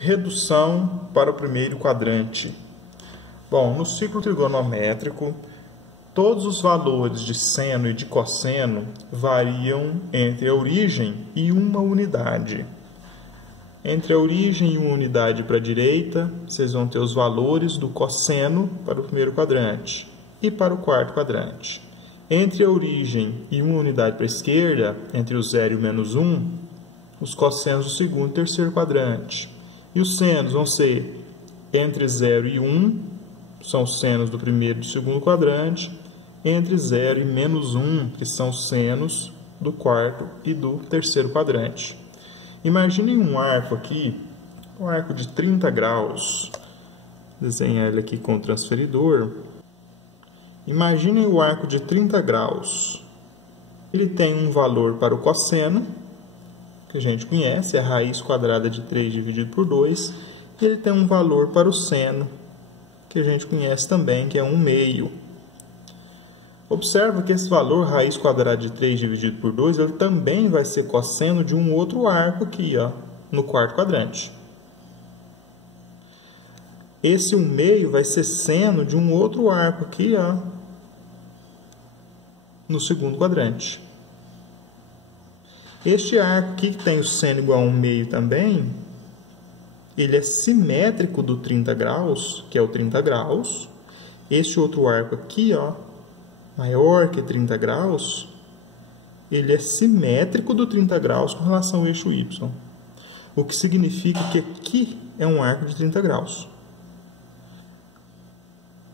Redução para o primeiro quadrante. Bom, no ciclo trigonométrico, todos os valores de seno e de cosseno variam entre a origem e uma unidade. Entre a origem e uma unidade para a direita, vocês vão ter os valores do cosseno para o primeiro quadrante e para o quarto quadrante. Entre a origem e uma unidade para a esquerda, entre o 0 e o menos 1, os cossenos do segundo e terceiro quadrante. E os senos vão ser entre 0 e 1, são os senos do primeiro e do segundo quadrante, entre 0 e menos 1, que são os senos do quarto e do terceiro quadrante. Imaginem um arco aqui, um arco de 30 graus. Vou desenhar ele aqui com o transferidor. Imaginem o arco de 30 graus. Ele tem um valor para o cosseno, que a gente conhece, é a raiz quadrada de 3 dividido por 2, e ele tem um valor para o seno, que a gente conhece também, que é 1/2. Observa que esse valor, raiz quadrada de 3 dividido por 2, ele também vai ser cosseno de um outro arco aqui, ó, no quarto quadrante. Esse 1/2 vai ser seno de um outro arco aqui, ó, no segundo quadrante. Este arco aqui, que tem o seno igual a 1/2 também, ele é simétrico do 30 graus, que é o 30 graus. Este outro arco aqui, ó, maior que 30 graus, ele é simétrico do 30 graus com relação ao eixo Y. O que significa que aqui é um arco de 30 graus.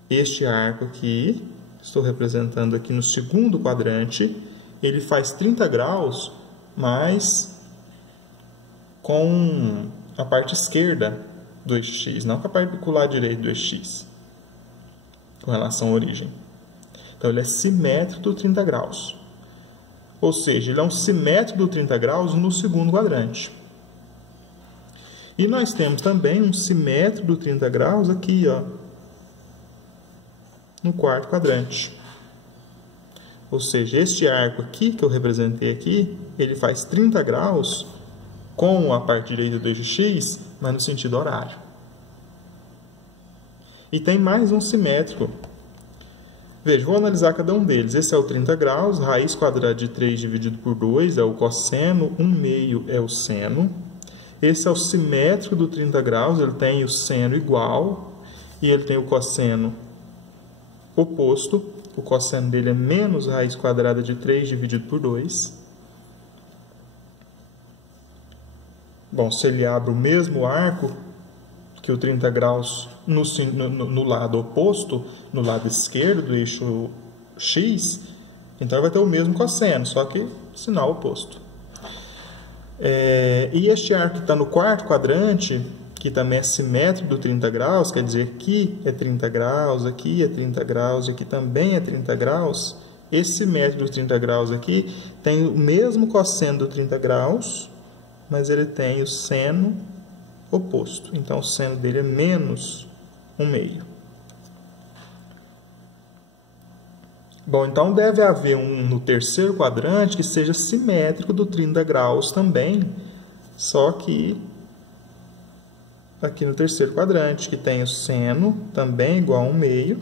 Este arco aqui, estou representando aqui no segundo quadrante, ele faz 30 graus, mas com a parte esquerda do eixo X, não com a parte do lado direito do eixo X, com relação à origem. Então, ele é simétrico do 30 graus. Ou seja, ele é um simétrico do 30 graus no segundo quadrante. E nós temos também um simétrico do 30 graus aqui, ó, no quarto quadrante. Ou seja, este arco aqui, que eu representei aqui, ele faz 30 graus com a parte direita do eixo X, mas no sentido horário. E tem mais um simétrico. Veja, vou analisar cada um deles. Esse é o 30 graus, raiz quadrada de 3 dividido por 2 é o cosseno, 1/2 é o seno. Esse é o simétrico do 30 graus, ele tem o seno igual e ele tem o cosseno oposto. O cosseno dele é menos raiz quadrada de 3 dividido por 2. Bom, se ele abre o mesmo arco que o 30 graus no lado oposto, no lado esquerdo do eixo X, então vai ter o mesmo cosseno, só que sinal oposto. E este arco que está no quarto quadrante, que também é simétrico do 30 graus, quer dizer, aqui é 30 graus, aqui é 30 graus, aqui também é 30 graus. Esse simétrico dos 30 graus aqui tem o mesmo cosseno do 30 graus, mas ele tem o seno oposto. Então, o seno dele é menos 1/2. Bom, então deve haver um no terceiro quadrante que seja simétrico do 30 graus também, só que aqui no terceiro quadrante, que tem o seno também igual a 1/2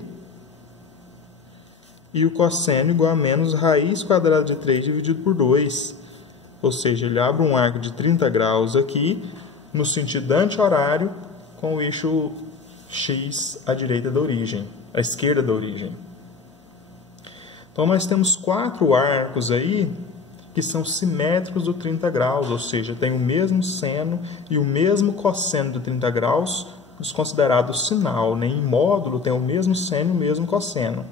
e o cosseno igual a menos raiz quadrada de 3 dividido por 2. Ou seja, ele abre um arco de 30 graus aqui, no sentido anti-horário, com o eixo X à direita da origem, à esquerda da origem. Então, nós temos 4 arcos aí que são simétricos do 30 graus, ou seja, tem o mesmo seno e o mesmo cosseno do 30 graus, desconsiderado sinal, né? Em módulo tem o mesmo seno e o mesmo cosseno.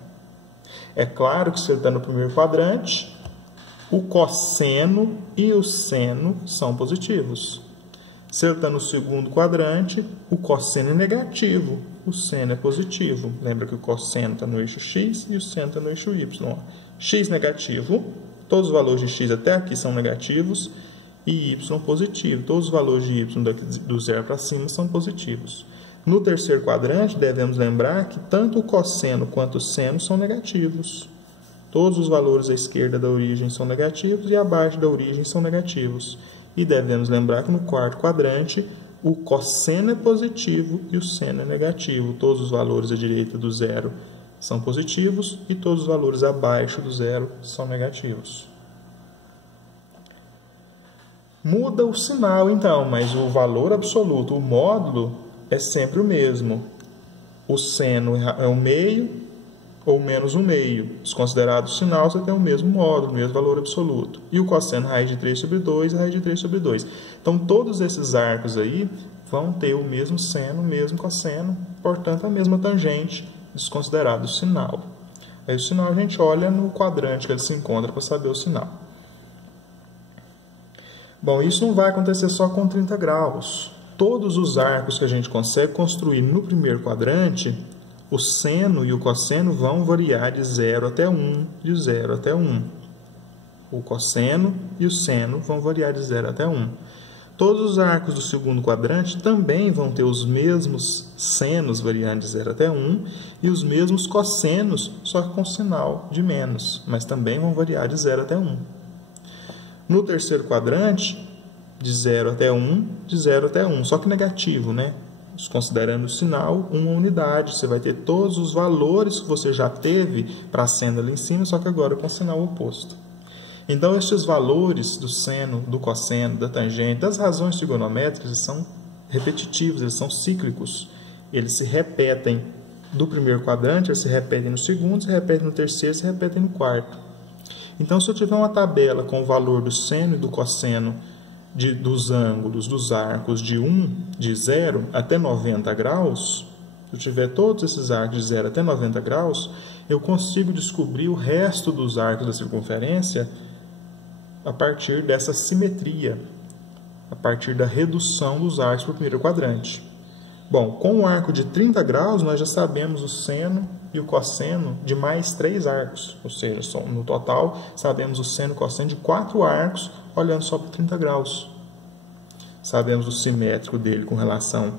É claro que se ele está no primeiro quadrante, o cosseno e o seno são positivos. Se ele está no segundo quadrante, o cosseno é negativo, o seno é positivo. Lembra que o cosseno está no eixo X e o seno está no eixo Y. X negativo, todos os valores de x até aqui são negativos, e y positivo. Todos os valores de y do 0 para cima são positivos. No terceiro quadrante, devemos lembrar que tanto o cosseno quanto o seno são negativos. Todos os valores à esquerda da origem são negativos e abaixo da origem são negativos. E devemos lembrar que no quarto quadrante, o cosseno é positivo e o seno é negativo. Todos os valores à direita do zero são positivos e todos os valores abaixo do zero são negativos. Muda o sinal, então, mas o valor absoluto, o módulo, é sempre o mesmo. O seno é o meio ou menos o meio. Desconsiderado o sinal, você tem o mesmo módulo, o mesmo valor absoluto. E o cosseno, raiz de 3 sobre 2, raiz de 3 sobre 2. Então, todos esses arcos aí vão ter o mesmo seno, o mesmo cosseno, portanto, a mesma tangente, desconsiderado o sinal. Aí o sinal a gente olha no quadrante que ele se encontra para saber o sinal. Bom, isso não vai acontecer só com 30 graus. Todos os arcos que a gente consegue construir no primeiro quadrante, o seno e o cosseno vão variar de 0 até 1, de 0 até 1. O cosseno e o seno vão variar de 0 até 1. Todos os arcos do segundo quadrante também vão ter os mesmos senos variando de 0 até 1 e os mesmos cossenos, só que com sinal de menos, mas também vão variar de 0 até 1. No terceiro quadrante, de 0 até 1, de 0 até 1, só que negativo, né? Considerando o sinal, uma unidade. Você vai ter todos os valores que você já teve para a seno ali em cima, só que agora com sinal oposto. Então, estes valores do seno, do cosseno, da tangente, das razões trigonométricas, são repetitivos, eles são cíclicos. Eles se repetem do primeiro quadrante, eles se repetem no segundo, se repetem no terceiro, se repetem no quarto. Então, se eu tiver uma tabela com o valor do seno e do cosseno dos ângulos, dos arcos de 0 até 90 graus, se eu tiver todos esses arcos de 0 até 90 graus, eu consigo descobrir o resto dos arcos da circunferência a partir dessa simetria, a partir da redução dos arcos para o primeiro quadrante. Bom, com o arco de 30 graus, nós já sabemos o seno e o cosseno de mais 3 arcos, ou seja, no total, sabemos o seno e o cosseno de 4 arcos, olhando só para 30 graus. Sabemos o simétrico dele com relação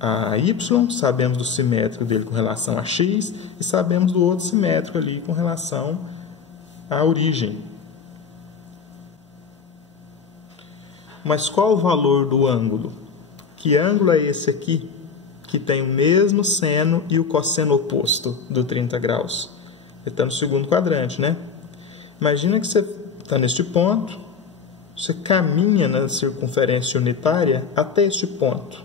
a y, sabemos do simétrico dele com relação a x, e sabemos do outro simétrico ali com relação à origem. Mas qual o valor do ângulo? Que ângulo é esse aqui, que tem o mesmo seno e o cosseno oposto do 30 graus? Ele está no segundo quadrante, né? Imagina que você está neste ponto, você caminha na circunferência unitária até este ponto.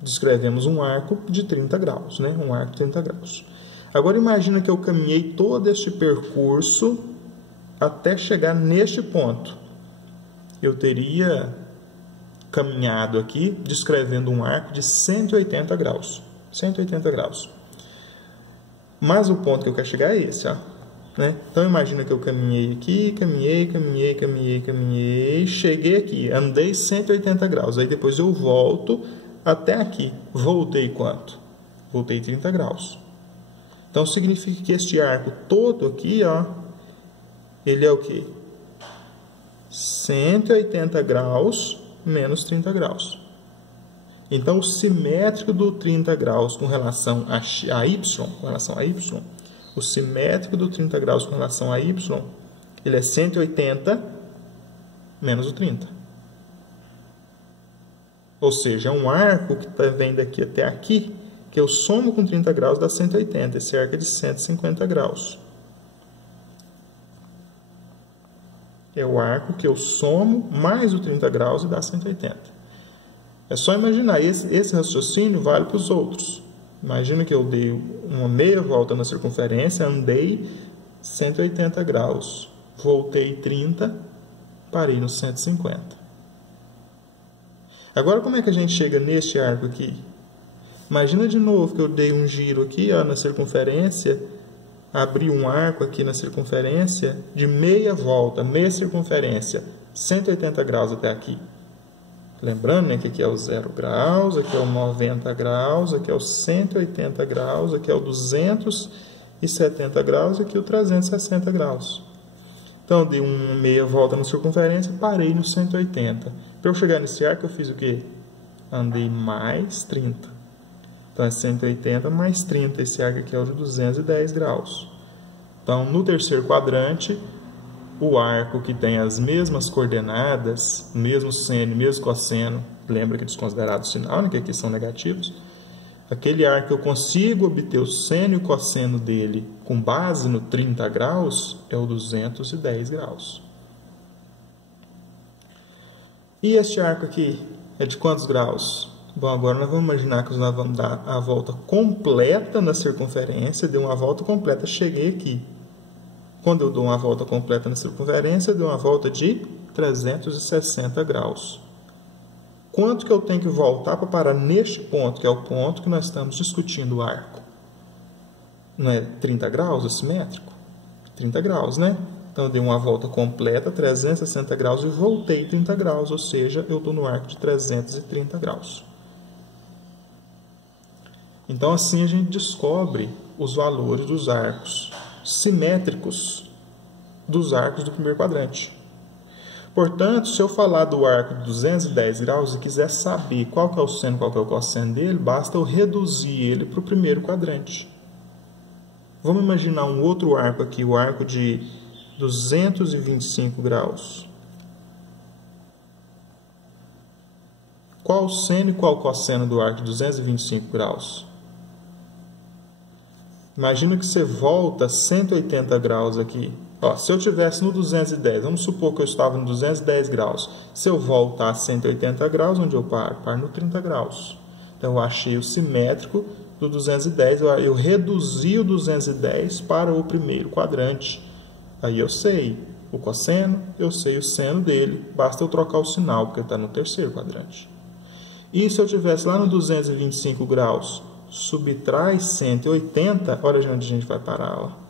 Descrevemos um arco de 30 graus, né? Um arco de 30 graus. Agora imagina que eu caminhei todo este percurso até chegar neste ponto. Eu teria caminhado aqui descrevendo um arco de 180 graus. 180 graus. Mas o ponto que eu quero chegar é esse, ó. Né? Então, imagina que eu caminhei aqui, caminhei, cheguei aqui, andei 180 graus. Aí depois eu volto até aqui. Voltei quanto? Voltei 30 graus. Então, significa que este arco todo aqui, ó, ele é o quê? 180 graus menos 30 graus. Então, o simétrico do 30 graus com relação a y, o simétrico do 30 graus com relação a y, ele é 180 menos o 30. Ou seja, é um arco que vem daqui até aqui, que eu somo com 30 graus dá 180. Esse arco é de 150 graus. É o arco que eu somo mais o 30 graus e dá 180. É só imaginar, esse raciocínio vale para os outros. Imagina que eu dei uma meia volta na circunferência, andei 180 graus, voltei 30, parei no 150. Agora, como é que a gente chega neste arco aqui? Imagina de novo que eu dei um giro aqui, ó, na circunferência, abri um arco aqui na circunferência de meia volta, meia circunferência, 180 graus até aqui. Lembrando, né, que aqui é o 0 graus, aqui é o 90 graus, aqui é o 180 graus, aqui é o 270 graus e aqui é o 360 graus. Então, eu dei uma meia volta na circunferência e parei no 180. Para eu chegar nesse arco, eu fiz o quê? Andei mais 30. Então, é 180 mais 30. Esse arco aqui é o de 210 graus. Então, no terceiro quadrante, o arco que tem as mesmas coordenadas, mesmo seno, mesmo cosseno, lembra que é desconsiderado o sinal, né, que aqui são negativos. Aquele arco que eu consigo obter o seno e o cosseno dele com base no 30 graus é o 210 graus. E este arco aqui é de quantos graus? Bom, agora nós vamos imaginar que nós vamos dar a volta completa na circunferência. Dei uma volta completa, cheguei aqui. Quando eu dou uma volta completa na circunferência, eu dou uma volta de 360 graus. Quanto que eu tenho que voltar para parar neste ponto, que é o ponto que nós estamos discutindo o arco? Não é 30 graus assimétrico? 30 graus, né? Então, eu dei uma volta completa, 360 graus, e voltei 30 graus, ou seja, eu estou no arco de 330 graus. Então, assim a gente descobre os valores dos arcos simétricos dos arcos do primeiro quadrante. Portanto, se eu falar do arco de 210 graus e quiser saber qual que é o seno e qual que é o cosseno dele, basta eu reduzir ele para o primeiro quadrante. Vamos imaginar um outro arco aqui, o arco de 225 graus. Qual o seno e qual o cosseno do arco de 225 graus? Imagina que você volta 180 graus aqui. Ó, se eu estivesse no 210, vamos supor que eu estava no 210 graus. Se eu voltar a 180 graus, onde eu paro? Paro no 30 graus. Então, eu achei o simétrico do 210. Eu reduzi o 210 para o primeiro quadrante. Aí eu sei o cosseno, eu sei o seno dele. Basta eu trocar o sinal, porque ele está no terceiro quadrante. E se eu estivesse lá no 225 graus, subtrai 180, olha onde a gente vai parar, ó.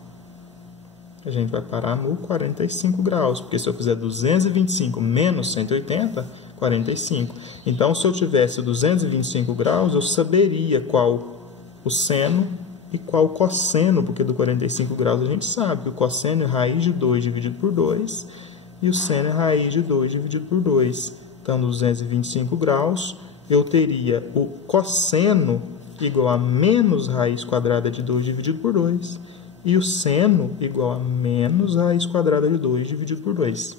A gente vai parar no 45 graus, porque se eu fizer 225 menos 180, 45. Então, se eu tivesse 225 graus, eu saberia qual o seno e qual o cosseno, porque do 45 graus a gente sabe que o cosseno é raiz de 2 dividido por 2 e o seno é raiz de 2 dividido por 2. Então, 225 graus, eu teria o cosseno igual a menos raiz quadrada de 2 dividido por 2 e o seno igual a menos raiz quadrada de 2 dividido por 2.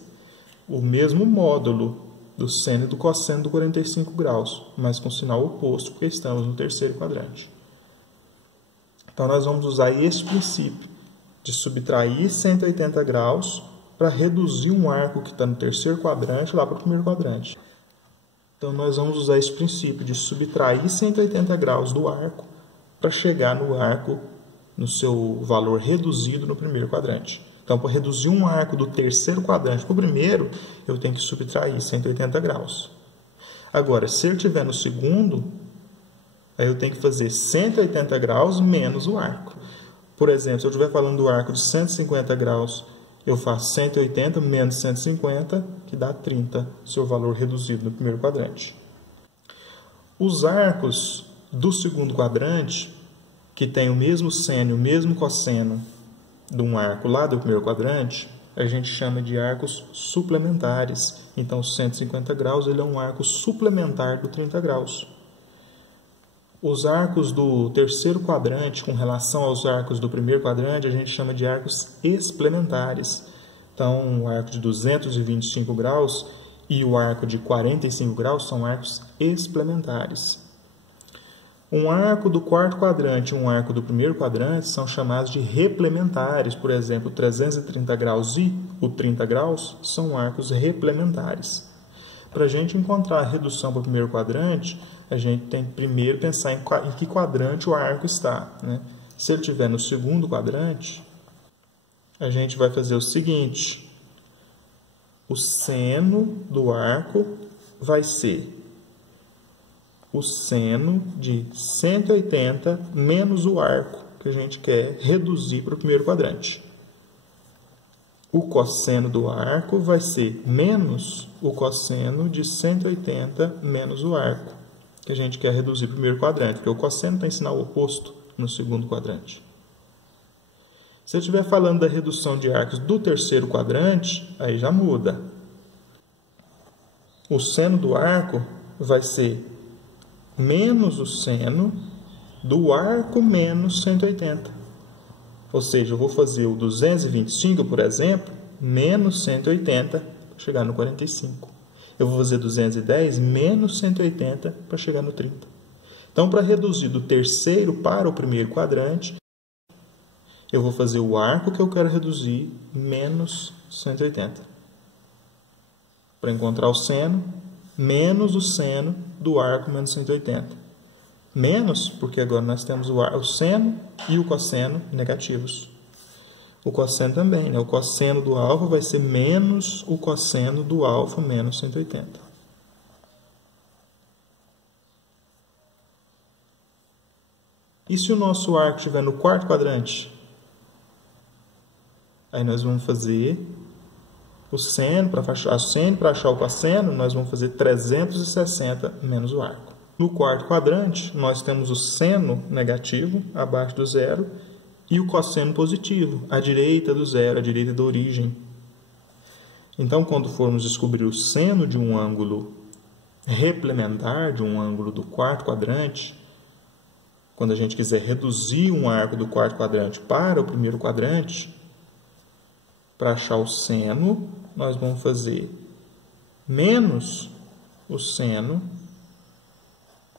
O mesmo módulo do seno e do cosseno do 45 graus, mas com sinal oposto, porque estamos no terceiro quadrante. Então, nós vamos usar esse princípio de subtrair 180 graus para reduzir um arco que está no terceiro quadrante lá para o primeiro quadrante. Então, nós vamos usar esse princípio de subtrair 180 graus do arco para chegar no arco no seu valor reduzido no primeiro quadrante. Então, para reduzir um arco do terceiro quadrante para o primeiro, eu tenho que subtrair 180 graus. Agora, se ele estiver no segundo, aí eu tenho que fazer 180 graus menos o arco. Por exemplo, se eu estiver falando do arco de 150 graus, eu faço 180 menos 150, que dá 30, seu valor reduzido no primeiro quadrante. Os arcos do segundo quadrante, que tem o mesmo seno e o mesmo cosseno de um arco lá do primeiro quadrante, a gente chama de arcos suplementares. Então, 150 graus ele é um arco suplementar do 30 graus. Os arcos do terceiro quadrante, com relação aos arcos do primeiro quadrante, a gente chama de arcos explementares. Então, o arco de 225 graus e o arco de 45 graus são arcos explementares. Um arco do quarto quadrante e um arco do primeiro quadrante são chamados de replementares. Por exemplo, 330 graus e o 30 graus são arcos replementares. Para a gente encontrar a redução para o primeiro quadrante, a gente tem que primeiro pensar em que quadrante o arco está, né? Se ele estiver no segundo quadrante, a gente vai fazer o seguinte: o seno do arco vai ser o seno de 180 menos o arco que a gente quer reduzir para o primeiro quadrante. O cosseno do arco vai ser menos o cosseno de 180 menos o arco que a gente quer reduzir para o primeiro quadrante, porque o cosseno tem sinal oposto no segundo quadrante. Se eu estiver falando da redução de arcos do terceiro quadrante, aí já muda. O seno do arco vai ser menos o seno do arco menos 180. Ou seja, eu vou fazer o 225, por exemplo, menos 180, para chegar no 45. Eu vou fazer 210 menos 180 para chegar no 30. Então, para reduzir do terceiro para o primeiro quadrante, eu vou fazer o arco que eu quero reduzir menos 180. Para encontrar o seno, menos o seno do arco menos 180. Menos, porque agora nós temos o seno e o cosseno negativos. O cosseno também, né? O cosseno do alfa vai ser menos o cosseno do alfa menos 180. E se o nosso arco estiver no quarto quadrante? Aí nós vamos fazer o seno, para achar o cosseno, nós vamos fazer 360 menos o arco. No quarto quadrante, nós temos o seno negativo, abaixo do zero, e o cosseno positivo, à direita do zero, à direita da origem. Então, quando formos descobrir o seno de um ângulo replementar, de um ângulo do quarto quadrante, quando a gente quiser reduzir um arco do quarto quadrante para o primeiro quadrante, para achar o seno, nós vamos fazer menos o seno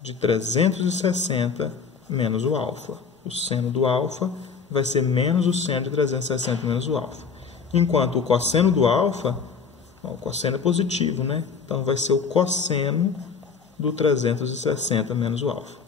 de 360 menos o alfa. O seno do alfa vai ser menos o seno de 360 menos o alfa. Enquanto o cosseno do alfa, o cosseno é positivo, né? Então vai ser o cosseno do 360 menos o alfa.